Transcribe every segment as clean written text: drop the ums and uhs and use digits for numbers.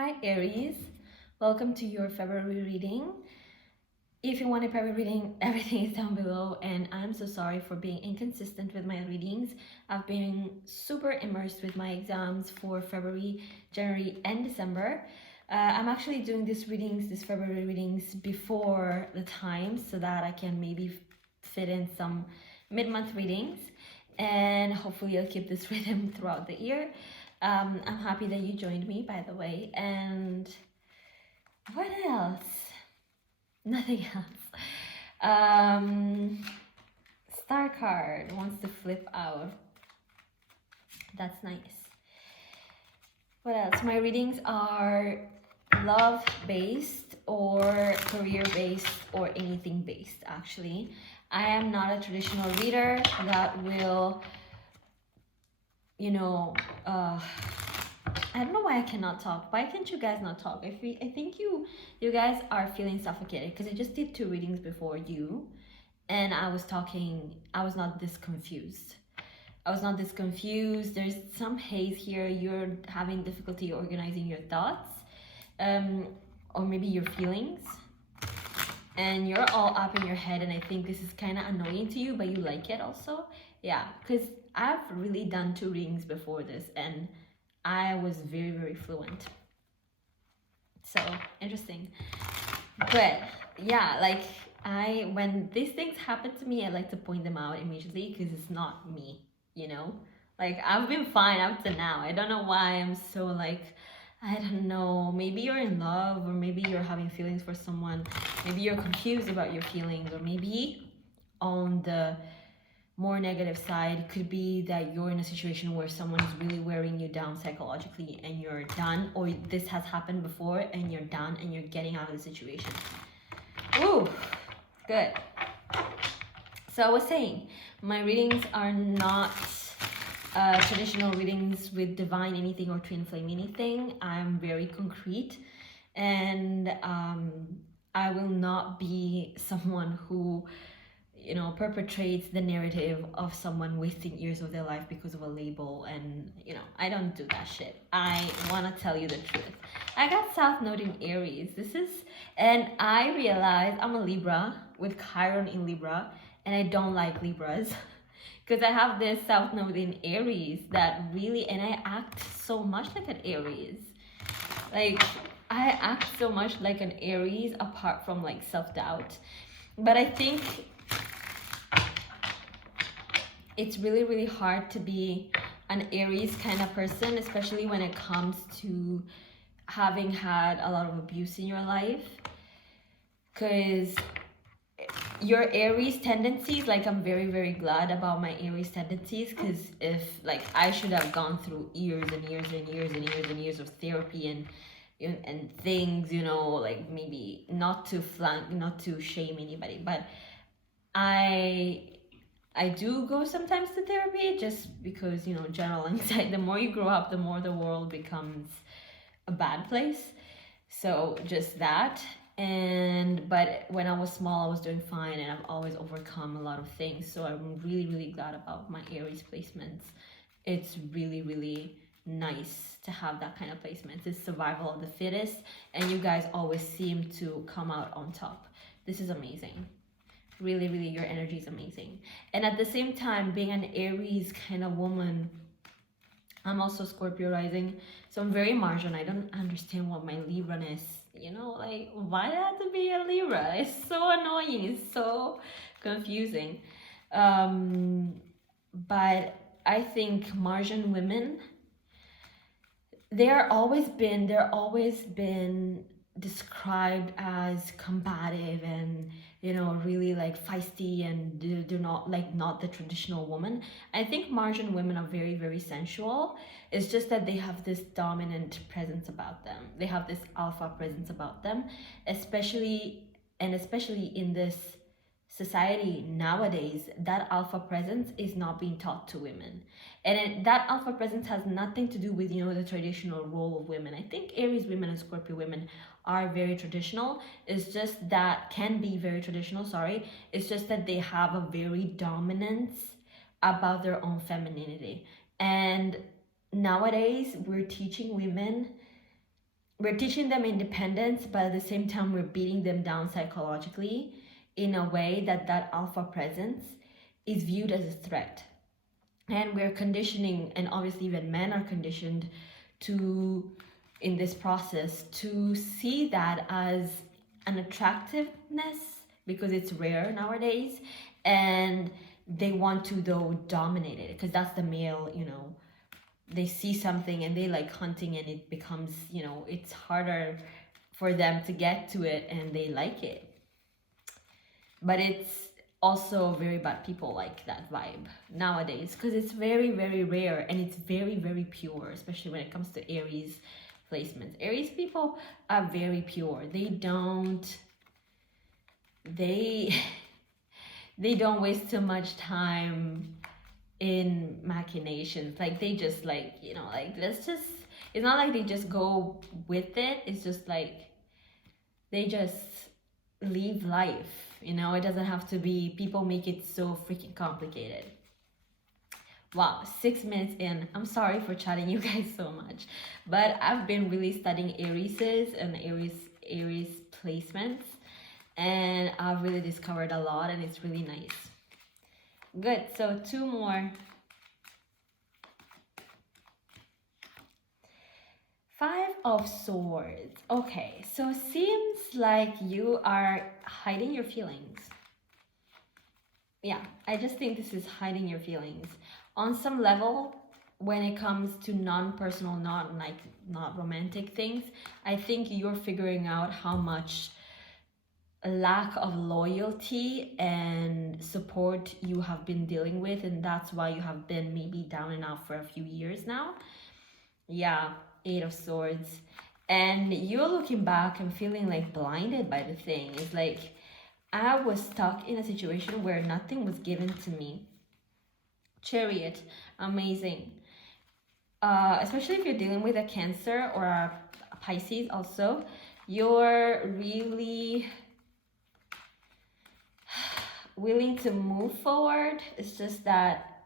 Hi Aries, welcome to your February reading. If you want a private reading, everything is down below, and I'm so sorry for being inconsistent with my readings. I've been super immersed with my exams for February, January, and December. I'm actually doing these February readings before the time so that I can maybe fit in some mid-month readings, and hopefully I'll keep this rhythm throughout the year. I'm happy that you joined me, by the way. And what else? Nothing else. Star card wants to flip out. That's nice. What else? My readings are love based or career based or anything based, actually. I am not a traditional reader that will, I don't know why I cannot talk. Why can't you guys not talk? I think you guys are feeling suffocated because I just did 2 readings before you, and I was talking. I was not this confused. There's some haze here. You're having difficulty organizing your thoughts, or maybe your feelings, and you're all up in your head. And I think this is kind of annoying to you, but you like it also. Yeah, because I've really done 2 readings before this, and I was very, very fluent. So interesting. But yeah, like when these things happen to me, I like to point them out immediately because it's not me, you know? Like I've been fine up to now. I don't know why I'm so like, I don't know, maybe you're in love, or maybe you're having feelings for someone. Maybe you're confused about your feelings, or maybe on the more negative side could be that you're in a situation where someone is really wearing you down psychologically and you're done, or this has happened before and you're done and you're getting out of the situation. Ooh, good. So I was saying, my readings are not traditional readings with divine anything or twin flame anything. I'm very concrete, and I will not be someone who perpetrates the narrative of someone wasting years of their life because of a label. And I don't do that shit. I want to tell you the truth. I got South Node in Aries. And I realized I'm a Libra with Chiron in Libra, and I don't like Libras because I have this South Node in Aries that really, and I act so much like an Aries. Like I act so much like an Aries apart from like self-doubt. But I think it's really, really hard to be an Aries kind of person, especially when it comes to having had a lot of abuse in your life. Because your Aries tendencies, like I'm very, very glad about my Aries tendencies, because if like I should have gone through years and years and years and years and years of therapy and things, like maybe not to shame anybody, but I do go sometimes to therapy just because, general anxiety. The more you grow up, the more the world becomes a bad place. So just that. But when I was small, I was doing fine, and I've always overcome a lot of things. So I'm really, really glad about my Aries placements. It's really, really nice to have that kind of placements. It's survival of the fittest, and you guys always seem to come out on top. This is amazing. Really, really, your energy is amazing. And at the same time, being an Aries kind of woman, I'm also Scorpio rising, so I'm very Martian. I don't understand what my Libra-ness, like why do I have to be a Libra? It's so annoying, it's so confusing. But I think Martian women, they're always been described as combative and really like feisty, and do not like not the traditional woman. I think Martian women are very, very sensual. It's just that they have this dominant presence about them. They have this alpha presence about them, especially in this society nowadays. That alpha presence is not being taught to women, and that alpha presence has nothing to do with the traditional role of women. I think Aries women and Scorpio women are very traditional. It's just that can be very traditional, sorry. It's just that they have a very dominance about their own femininity. And nowadays we're teaching women we're teaching them independence, but at the same time we're beating them down psychologically in a way that that alpha presence is viewed as a threat. And we're conditioning, and obviously even men are conditioned to, in this process, to see that as an attractiveness because it's rare nowadays, and they want to though dominate it because that's the male, you know, they see something and they like hunting, and it becomes, you know, it's harder for them to get to it and they like it. But it's also very bad people like that vibe nowadays because it's very, very rare and it's very, very pure, especially when it comes to Aries placements. Aries people are very pure. They they don't waste too much time in machinations. Like they just like, you know, like let's just, it's not like they just go with it. It's just like they just live life, you know. It doesn't have to be, people make it so freaking complicated. Wow, 6 minutes in. I'm sorry for chatting you guys so much, but I've been really studying Arieses and Aries placements, and I've really discovered a lot, and it's really nice. Good, so 2 more. 5 of Swords. Okay, so seems like you are hiding your feelings. Yeah, I just think this is hiding your feelings. On some level, when it comes to non-personal, not romantic things, I think you're figuring out how much lack of loyalty and support you have been dealing with, and that's why you have been maybe down and out for a few years now. Yeah, 8 of Swords. And you're looking back and feeling like blinded by the thing. It's like, I was stuck in a situation where nothing was given to me. Chariot, amazing. Especially if you're dealing with a Cancer or a Pisces also, you're really willing to move forward. It's just that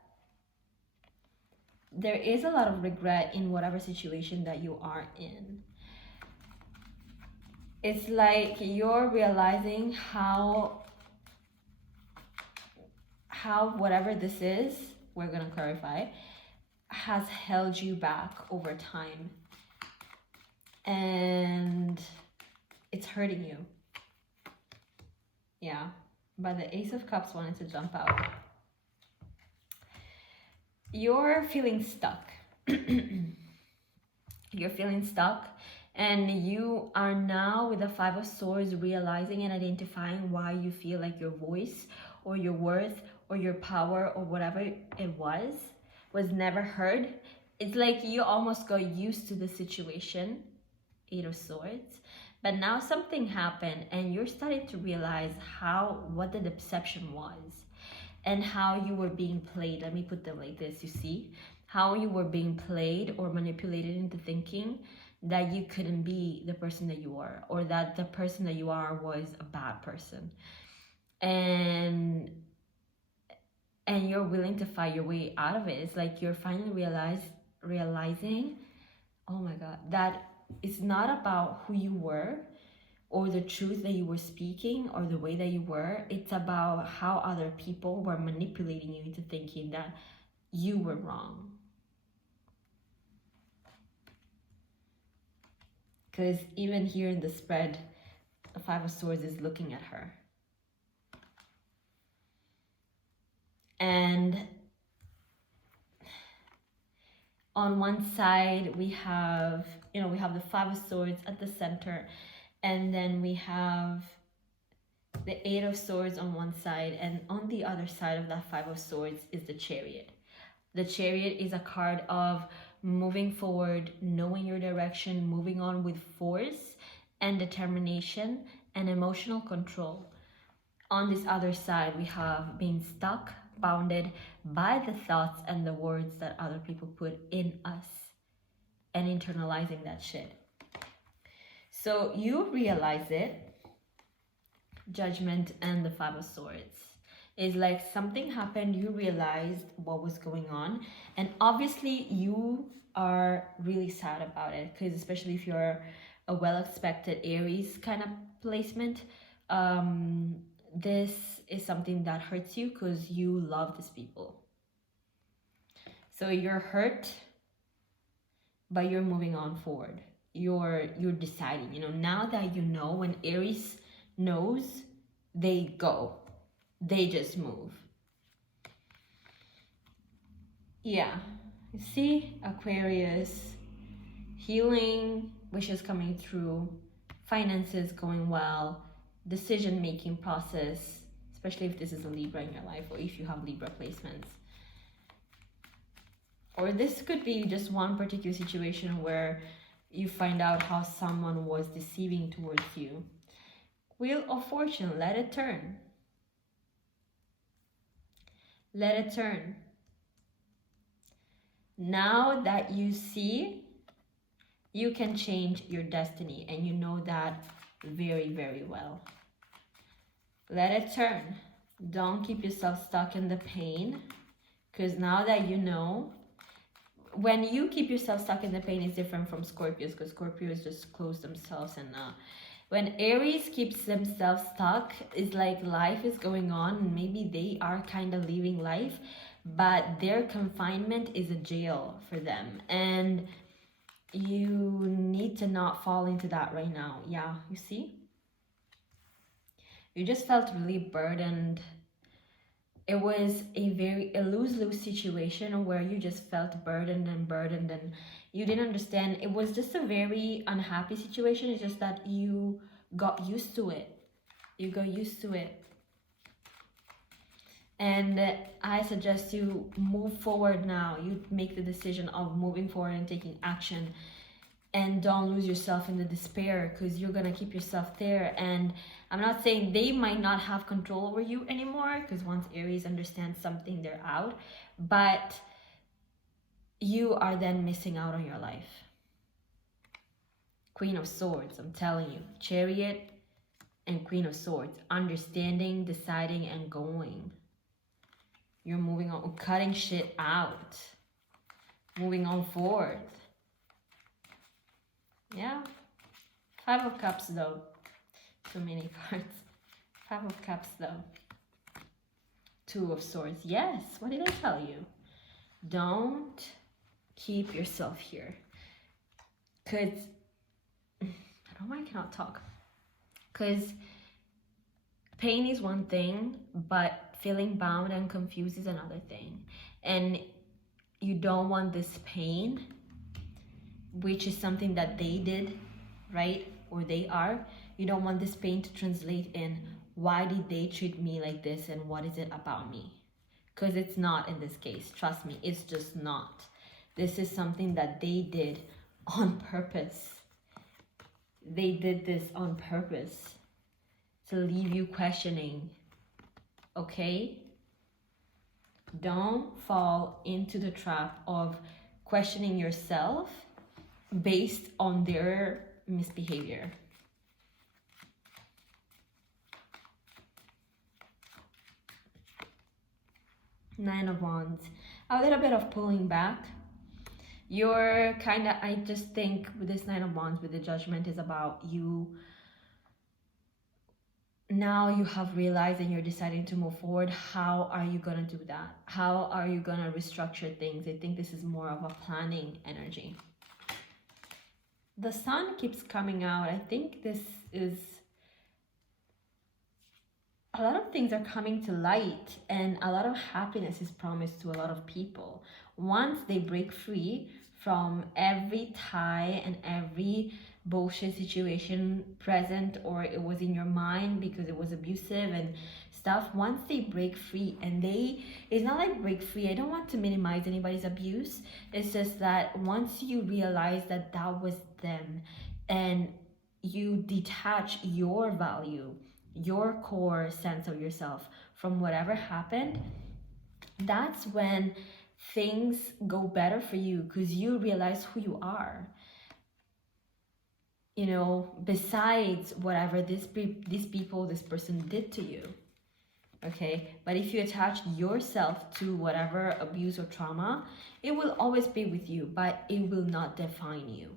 there is a lot of regret in whatever situation that you are in. It's like you're realizing how whatever this is, we're gonna clarify, has held you back over time, and it's hurting you. Yeah, but the Ace of Cups wanted to jump out. You're feeling stuck. You're feeling stuck, and you are now with the 5 of Swords realizing and identifying why you feel like your voice or your worth or your power or whatever it was never heard. It's like you almost got used to the situation, 8 of Swords, but now something happened and you're starting to realize what the deception was and how you were being played. Let me put them like this, you see? How you were being played or manipulated into thinking that you couldn't be the person that you are, or that the person that you are was a bad person. And you're willing to fight your way out of it. It's like you're finally realizing, oh my God, that it's not about who you were or the truth that you were speaking or the way that you were. It's about how other people were manipulating you into thinking that you were wrong. Because even here in the spread, the 5 of Swords is looking at her. And on one side, we have the 5 of Swords at the center, and then we have the 8 of Swords on one side, and on the other side of that 5 of Swords is the Chariot. The Chariot is a card of moving forward, knowing your direction, moving on with force and determination and emotional control. On this other side, we have being stuck, bounded by the thoughts and the words that other people put in us and internalizing that shit. So you realize it, Judgment and the 5 of Swords. Is like something happened, you realized what was going on, and obviously you are really sad about it, because especially if you're a well-expected Aries kind of placement, this is something that hurts you because you love these people. So you're hurt, but you're moving on forward. You're deciding, now that you know, when Aries knows, they go. They just move. Yeah. You see, Aquarius, healing, wishes coming through, finances going well, decision-making process, especially if this is a Libra in your life or if you have Libra placements. Or this could be just one particular situation where you find out how someone was deceiving towards you. Wheel of Fortune, let it turn. Let it turn. Now that you see, you can change your destiny, and you know that very, very well. Let it turn. Don't keep yourself stuck in the pain, because now that you know, when you keep yourself stuck in the pain, it's different from Scorpios, because Scorpios just close themselves, and when Aries keeps themselves stuck, it's like life is going on, and maybe they are kind of living life, but their confinement is a jail for them, and you need to not fall into that right now. Yeah, you see? You just felt really burdened. It was a lose-lose situation where you just felt burdened and you didn't understand. It was just a very unhappy situation. It's just that you got used to it. You got used to it. And I suggest you move forward now. You make the decision of moving forward and taking action. And don't lose yourself in the despair, because you're going to keep yourself there. And I'm not saying they might not have control over you anymore, because once Aries understands something, they're out. But you are then missing out on your life. Queen of Swords, I'm telling you. Chariot and Queen of Swords. Understanding, deciding, and going. You're moving on, cutting shit out. Moving on forward. Yeah. Five of Cups though. Too many cards. Five of Cups though. Two of Swords. Yes. What did I tell you? Don't keep yourself here. Because I don't know why I cannot talk. Because pain is one thing, but feeling bound and confused is another thing. And you don't want this pain, which is something that they did, right? Or they are. You don't want this pain to translate in, why did they treat me like this and what is it about me? Because it's not in this case. Trust me, it's just not. This is something that they did on purpose. They did this on purpose to leave you questioning, okay? Don't fall into the trap of questioning yourself based on their misbehavior. Nine of Wands. A little bit of pulling back. You're kind of, I just think with this Nine of Wands, with the Judgment, is about you. Now you have realized and you're deciding to move forward. How are you going to do that? How are you going to restructure things? I think this is more of a planning energy. The Sun keeps coming out. I think this is, a lot of things are coming to light and a lot of happiness is promised to a lot of people. Once they break free from every tie and every bullshit situation present, or it was in your mind because it was abusive and stuff, once they break free, and it's not like break free, I don't want to minimize anybody's abuse, it's just that once you realize that that was them and you detach your value, your core sense of yourself from whatever happened, that's when things go better for you, because you realize who you are, you know, besides whatever these people, this person did to you. Okay, but if you attach yourself to whatever abuse or trauma, it will always be with you, but it will not define you.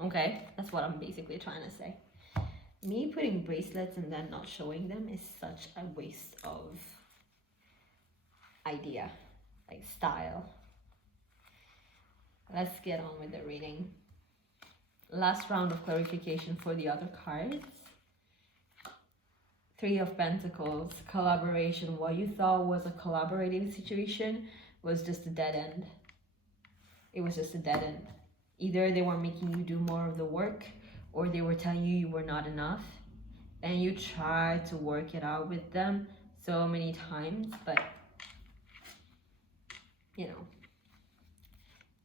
Okay, that's what I'm basically trying to say. Me putting bracelets and then not showing them is such a waste of idea, like style. Let's get on with the reading. Last round of clarification for the other cards. Three of Pentacles, collaboration. What you thought was a collaborating situation was just a dead end. It was just a dead end. Either they were making you do more of the work, or they were telling you you were not enough, and you tried to work it out with them so many times, but you know.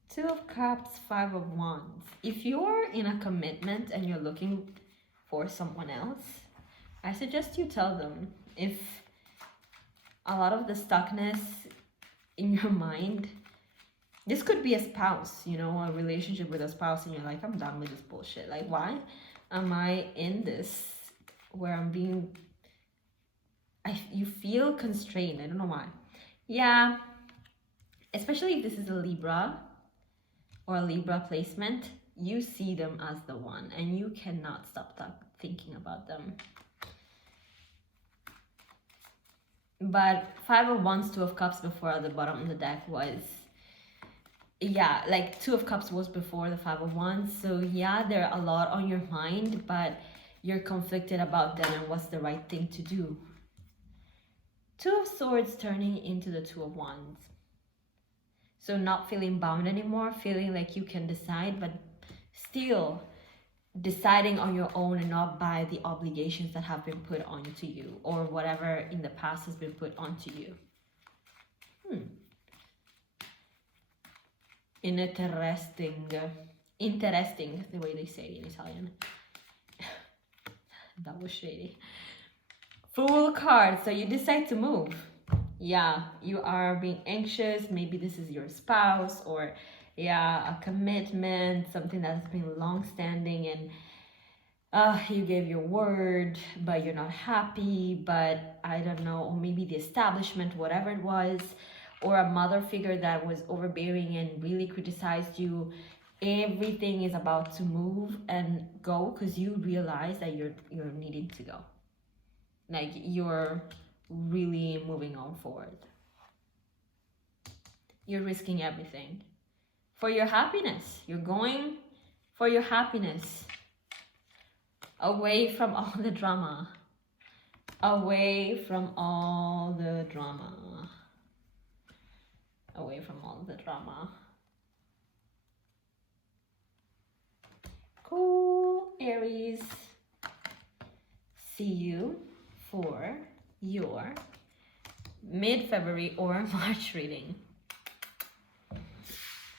Two of Cups, Five of Wands. If you're in a commitment and you're looking for someone else, I suggest you tell them. If a lot of the stuckness in your mind, this could be a spouse, you know, a relationship with a spouse, and you're like, I'm done with this bullshit. Like, why am I in this where I'm being, you feel constrained. I don't know why. Yeah, especially if this is a Libra or a Libra placement, you see them as the one and you cannot stop thinking about them. But Five of Wands, Two of Cups before at the bottom of the deck was, yeah, like Two of Cups was before the Five of Wands. So yeah, there are a lot on your mind, but you're conflicted about them and what's the right thing to do. Two of Swords turning into the Two of Wands. So not feeling bound anymore, feeling like you can decide, but still deciding on your own and not by the obligations that have been put onto you or whatever in the past has been put onto you. Interesting, the way they say it in Italian. That was shady. Fool card, so you decide to move. Yeah, you are being anxious. Maybe this is your spouse, or yeah, a commitment, something that's been long-standing, and you gave your word, but you're not happy. But I don't know, maybe the establishment, whatever it was, or a mother figure that was overbearing and really criticized you. Everything is about to move and go because you realize that you're needing to go. Like you're really moving on forward. You're risking everything for your happiness. You're going for your happiness, away from all the drama, away from all the drama, away from all the drama. Cool, Aries. See you for your mid-February or March reading.